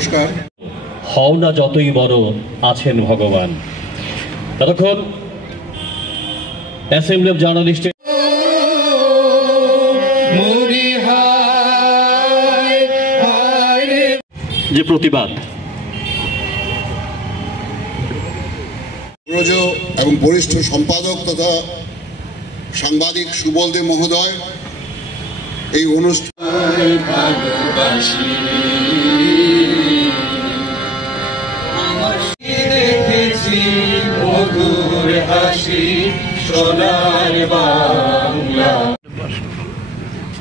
নমস্কার। হও না যতই বড় আছেন ভগবান। ততক্ষণ অ্যাসেম্বলি অফ জার্নালিস্টের যে প্রতিবাদ এবং বরিষ্ঠ সম্পাদক তথা সাংবাদিক সুবল দে মহোদয় এই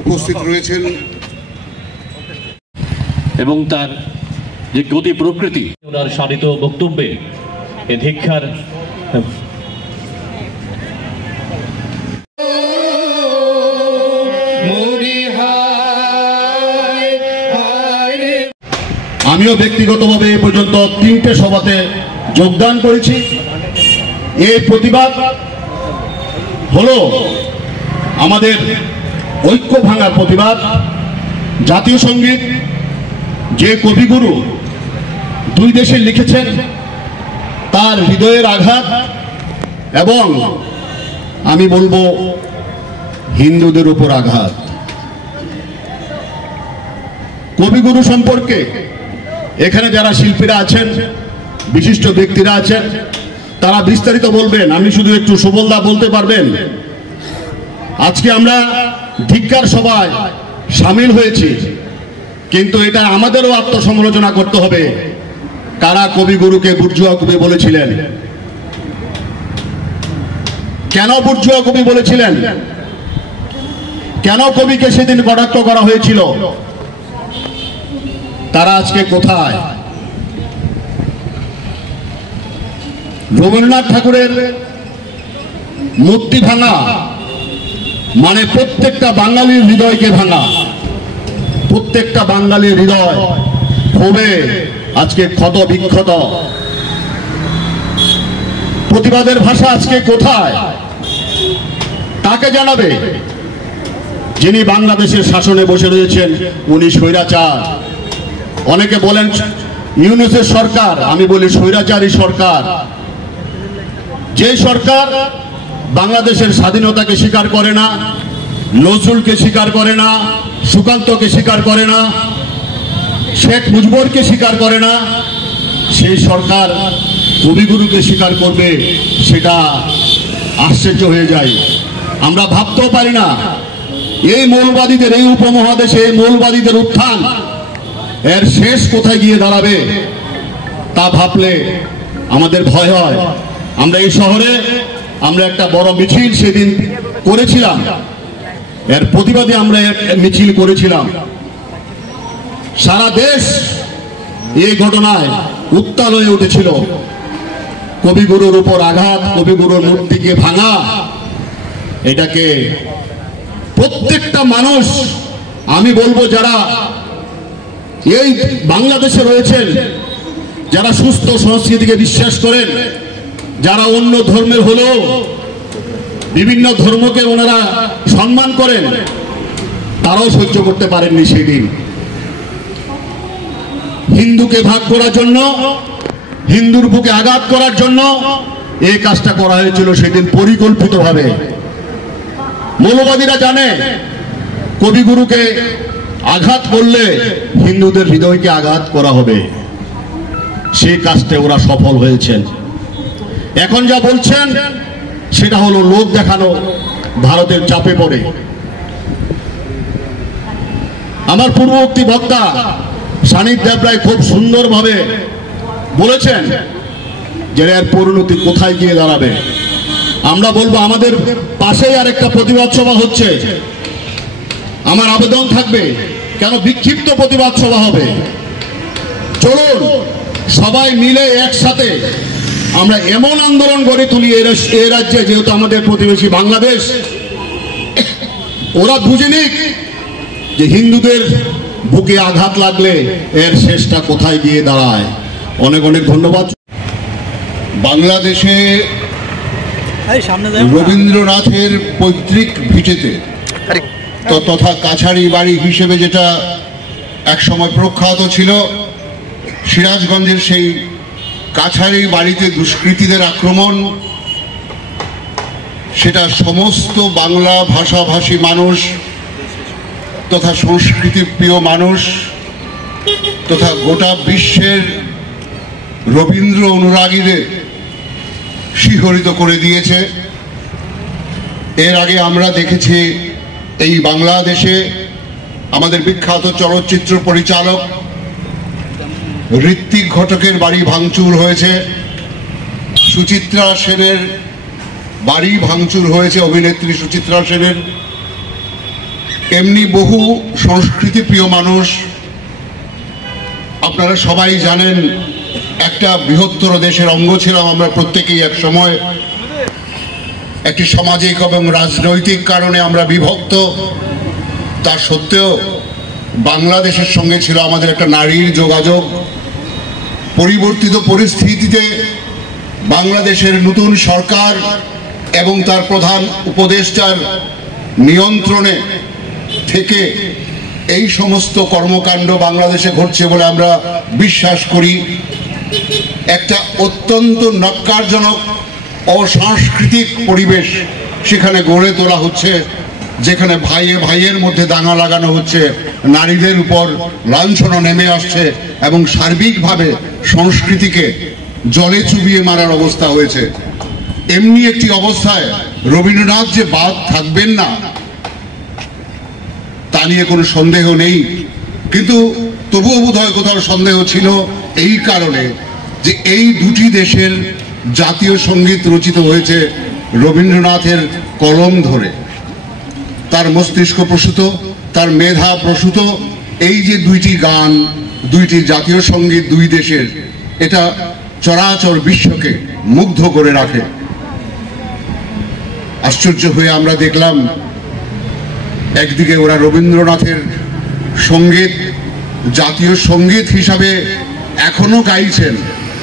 উপস্থিত রয়েছেন এবং তার যে গতি প্রকৃতি, ওনার সারিত বক্তব্যে এ ধিক্ষার আমিও ব্যক্তিগতভাবে এ পর্যন্ত 3টে সভাতে যোগদান করেছি। এই প্রতিবাদ হলো আমাদের ঐক্য ভাঙার প্রতিবাদ। জাতীয় সঙ্গীত যে কবিগুরু 2 দেশে লিখেছেন তার হৃদয়ের আঘাত, এবং আমি বলবো হিন্দুদের উপর আঘাত। কবিগুরু সম্পর্কে এখানে যারা শিল্পীরা আছেন, বিশিষ্ট ব্যক্তিরা আছেন, তারা বিস্তারিত বলবেন। আমি শুধু একটু সুবলদা বলতে পারবেন। আজকে আমরা ধিক্কার সভায় সামিল হয়েছি, কিন্তু এটা আমাদেরও আত্মসমালোচনা করতে হবে। কারা কবিগুরুকে বুর্জুয়া কবি বলেছিলেন? কেন বুর্জুয়া কবি বলেছিলেন? কেন কবিকে সেদিন কটাক্ষ করা হয়েছিল? তারা আজকে কোথায়? রবীন্দ্রনাথ ঠাকুরের মূর্তি ভাঙা মানে প্রত্যেকটা বাঙালির হৃদয়কে ভাঙা। প্রত্যেকটা বাঙালির হৃদয় ক্ষোভে আজকে ক্ষত বিক্ষত। প্রতিবাদের ভাষা আজকে কোথায়? তাকে জানাবে যিনি বাংলাদেশের শাসনে বসে রয়েছেন, উনি স্বৈরাচার। অনেকে বলেন ইউনূসের সরকার, আমি বলি স্বৈরাচারী সরকার। যে সরকার বাংলাদেশের স্বাধীনতাকে স্বীকার করে না, নজরুলকে স্বীকার করে না, সুকান্তকে স্বীকার করে না, শেখ মুজিবুরকে স্বীকার করে না, সেই সরকার কবিগুরুকে স্বীকার করবে, সেটা আশ্চর্য হয়ে যায়। আমরা ভাবতেও পারি না এই মৌলবাদীদের, এই উপমহাদেশে এই মৌলবাদীদের উত্থান এর শেষ কোথায় গিয়ে দাঁড়াবে তা ভাবলে আমাদের ভয় হয়। আমরা এই শহরে একটা বড় মিছিল সেদিন করেছিলাম, এর প্রতিবাদে আমরা মিছিল করেছিলাম। সারা দেশ এই ঘটনায় উত্তাল হয়ে উঠেছিল। কবিগুরুর উপর আঘাত, কবিগুরুর মূর্তিকে ভাঙা, এটাকে প্রত্যেকটা মানুষ, আমি বলবো যারা এই বাংলাদেশে রয়েছেন, যারা সুস্থ সংস্কৃতিকে বিশ্বাস করেন, যারা অন্য ধর্মের হলেও বিভিন্ন ধর্মকে ওনারা সম্মান করেন, তারাও সহ্য করতে পারেননি সেদিন। হিন্দুকে ভাগ করার জন্য, হিন্দুর বুকে আঘাত করার জন্য এই কাজটা করা হয়েছিল সেদিন পরিকল্পিতভাবে। মৌলবাদীরা জানে কবিগুরুকে আঘাত করলে হিন্দুদের হৃদয়কে আঘাত করা হবে। সেই কাজটা ওরা সফল হয়েছেন। এখন যা বলছেন সেটা হলো লোক দেখানো, ভারতের চাপে পড়ে। আমার পূর্ববর্তী বক্তা সানিদ দেবরায় খুব সুন্দরভাবে বলেছেন যে এর পরিণতি কোথায় গিয়ে দাঁড়াবে। আমরা বলবো আমাদের পাশেই আরেকটা প্রতিবাদ সভা হচ্ছে। আমার আবেদন থাকবে, কেন বিক্ষিপ্ত প্রতিবাদ সভা হবে, চলুন সবাই মিলে একসাথে আমরা এমন আন্দোলন গড়ে তুলি এই রাজ্যে, যেহেতু আমাদের প্রতিবেশী বাংলাদেশ, ওরা বুঝে নিক যে হিন্দুদের বুকে আঘাত লাগলে এর শেষটা কোথায় গিয়ে দাঁড়ায়। অনেক অনেক ধন্যবাদ। বাংলাদেশে রবীন্দ্রনাথের পৈতৃক ভিটেতে তথা কাছারি বাড়ি হিসেবে যেটা একসময় প্রখ্যাত ছিল, সিরাজগঞ্জের সেই কাছারি বাড়িতে দুষ্কৃতীদের আক্রমণ, সেটা সমস্ত বাংলা ভাষাভাষী মানুষ তথা সংস্কৃতি প্রিয় মানুষ তথা গোটা বিশ্বের রবীন্দ্র অনুরাগীদের শিহরিত করে দিয়েছে। এর আগে আমরা দেখেছি এই বাংলাদেশে আমাদের বিখ্যাত চলচ্চিত্র পরিচালক ঋত্বিক ঘটকের বাড়ি ভাঙচুর হয়েছে, সুচিত্রা সেনের বাড়ি ভাঙচুর হয়েছে, অভিনেত্রী সুচিত্রা সেনের। এমনি বহু সংস্কৃতি প্রিয় মানুষ, আপনারা সবাই জানেন একটা বৃহত্তর দেশের অঙ্গ ছিলাম আমরা প্রত্যেকেই এক সময়। একটি সামাজিক এবং রাজনৈতিক কারণে আমরা বিভক্ত, তা সত্ত্বেও বাংলাদেশের সঙ্গে ছিল আমাদের একটা নারীর যোগাযোগ। পরিবর্তিত পরিস্থিতিতে বাংলাদেশের নতুন সরকার এবং তার প্রধান উপদেষ্টার নিয়ন্ত্রণে থেকে এই সমস্ত কর্মকাণ্ড বাংলাদেশে ঘটছে বলে আমরা বিশ্বাস করি। একটা অত্যন্ত ন্যক্কারজনক অসাংস্কৃতিক পরিবেশ সেখানে গড়ে তোলা হচ্ছে, যেখানে ভাইয়ে ভাইয়ের মধ্যে দাঙ্গা লাগানো হচ্ছে, নারীদের উপর লাঞ্ছনা নেমে আসছে এবং সার্বিকভাবে সংস্কৃতিকে জলে চুবিয়ে মারার অবস্থা হয়েছে। এমনি একটি অবস্থায় রবীন্দ্রনাথ যে বাদ থাকবেন না তা নিয়ে কোনো সন্দেহ নেই, কিন্তু তবুও বোধহয় কোথাও সন্দেহ ছিল এই কারণে যে এই দুটি দেশের জাতীয় সঙ্গীত রচিত হয়েছে রবীন্দ্রনাথের কলম ধরে, তার মস্তিষ্ক প্রসূত, তার মেধা প্রসূত এই যে দুইটি গান, দুইটি জাতীয় সঙ্গীত দুই দেশের, এটা চরাচর বিশ্বকে মুগ্ধ করে রাখে। আশ্চর্য হয়ে আমরা দেখলাম একদিকে ওরা রবীন্দ্রনাথের সঙ্গীত জাতীয় সঙ্গীত হিসাবে এখনো গাইছেন,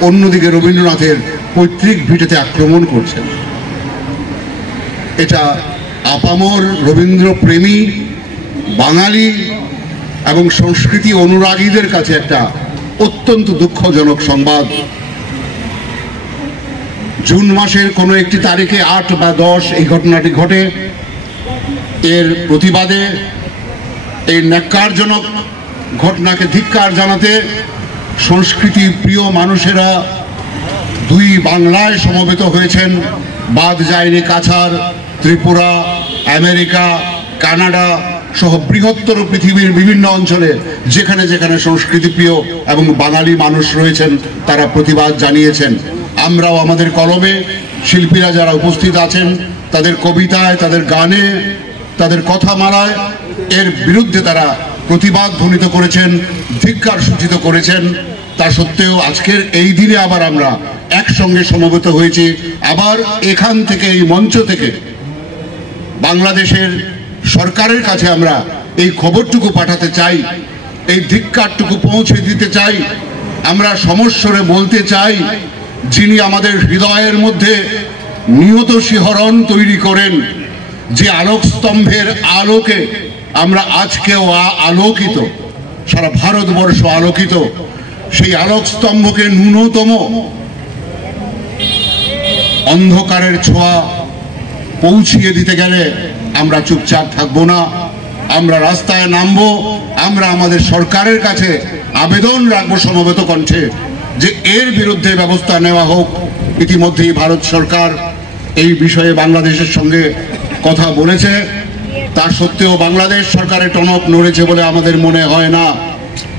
অন্যদিকে রবীন্দ্রনাথের পৈতৃক ভিটেতে আক্রমণ করছেন। এটা আপামর রবীন্দ্র প্রেমী বাঙালি এবং সংস্কৃতি অনুরাগীদের কাছে একটা অত্যন্ত দুঃখজনক সংবাদ। জুন মাসের কোনো একটি তারিখে 8 বা 10 এই ঘটনাটি ঘটে। এর প্রতিবাদে এই ন্যাক্কারজনক ঘটনাকে ধিক্কার জানাতে সংস্কৃতি প্রিয় মানুষেরা দুই বাংলায় সমবেত হয়েছেন। বাদ যায়নি কাছাড়, ত্রিপুরা, আমেরিকা, কানাডা সহ বৃহত্তর পৃথিবীর বিভিন্ন অঞ্চলে যেখানে যেখানে সংস্কৃতি প্রিয় এবং বাঙালি মানুষ রয়েছেন তারা প্রতিবাদ জানিয়েছেন। আমরাও আমাদের কলমে শিল্পীরা যারা উপস্থিত আছেন তাদের কবিতায়, তাদের গানে, তাদের কথামালায় এর বিরুদ্ধে তারা প্রতিবাদ ধ্বনিত করেছেন, ধিক্কার সূচিত করেছেন। তা সত্ত্বেও আজকের এই দিনে আবার আমরা একসঙ্গে সমবেত হয়েছি। আবার এখান থেকে, এই মঞ্চ থেকে বাংলাদেশের সরকারের কাছে আমরা এই খবরটুকু পাঠাতে চাই, এই ধিক্কারটুকু পৌঁছে দিতে চাই। আমরা সমস্বরে বলতে চাই, যিনি আমাদের হৃদয়ের মধ্যে নিয়ত শিহরণ তৈরি করেন, যে আলোকস্তম্ভের আলোকে আমরা আজকেও আলোকিত, সারা ভারতবর্ষ আলোকিত, সেই আলোকস্তম্ভকে ন্যূনতম অন্ধকারের ছোঁয়া পৌঁছিয়ে দিতে গেলে আমরা চুপচাপ থাকবো না, আমরা রাস্তায় নামবো। আমরা আমাদের সরকারের কাছে আবেদন রাখবো সমবেত কণ্ঠে যে এর বিরুদ্ধে ব্যবস্থা নেওয়া হোক। ইতিমধ্যেই ভারত সরকার এই বিষয়ে বাংলাদেশের সঙ্গে কথা বলেছে, তা সত্ত্বেও বাংলাদেশ সরকারের টনক নড়েছে বলে আমাদের মনে হয় না।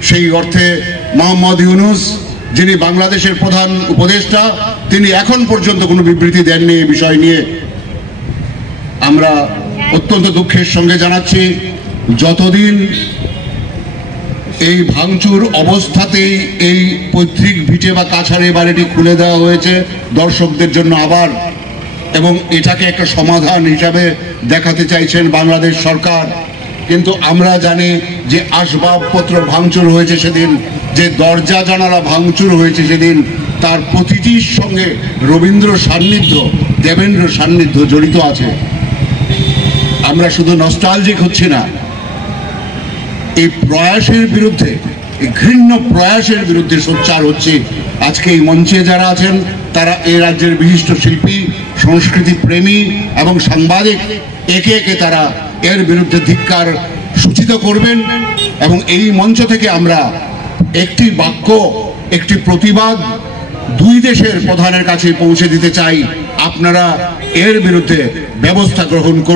সেই অর্থে মোহাম্মদ ইউনূস, যিনি বাংলাদেশের প্রধান উপদেষ্টা, তিনি এখন পর্যন্ত কোনো বিবৃতি দেননি এই বিষয় নিয়ে। আমরা অত্যন্ত দুঃখের সঙ্গে জানাচ্ছি, যতদিন এই ভাঙচুর অবস্থাতেই এই পৈতৃক ভিটে বা কাছাড়ে বাড়িটি খুলে দেওয়া হয়েছে দর্শকদের জন্য আবার, এবং এটাকে একটা সমাধান হিসাবে দেখাতে চাইছেন বাংলাদেশ সরকার। কিন্তু আমরা জানি যে আসবাবপত্র ভাঙচুর হয়েছে সেদিন, যে দরজা জানালা ভাঙচুর হয়েছে সেদিন, তার প্রতিটির সঙ্গে রবীন্দ্র সান্নিধ্য, দেবেন্দ্র সান্নিধ্য জড়িত আছে। আমরা শুধু নস্টালজিক হচ্ছি না, এই প্রয়াসের বিরুদ্ধে এই ঘৃণ্য প্রয়াসের বিরুদ্ধে সোচ্চার হচ্ছে। আজকে এই মঞ্চে যারা আছেন তারা এই রাজ্যের বিশিষ্ট শিল্পী, সংস্কৃতি প্রেমী এবং সাংবাদিক, একে একে তারা এর বিরুদ্ধে ধিক্কার সূচিত করবেন এবং এই মঞ্চ থেকে আমরা একটি বাক্য, একটি প্রতিবাদ দুই দেশের প্রধানের কাছে পৌঁছে দিতে চাই, আপনারা এর বিরুদ্ধে ব্যবস্থা গ্রহণ করুন।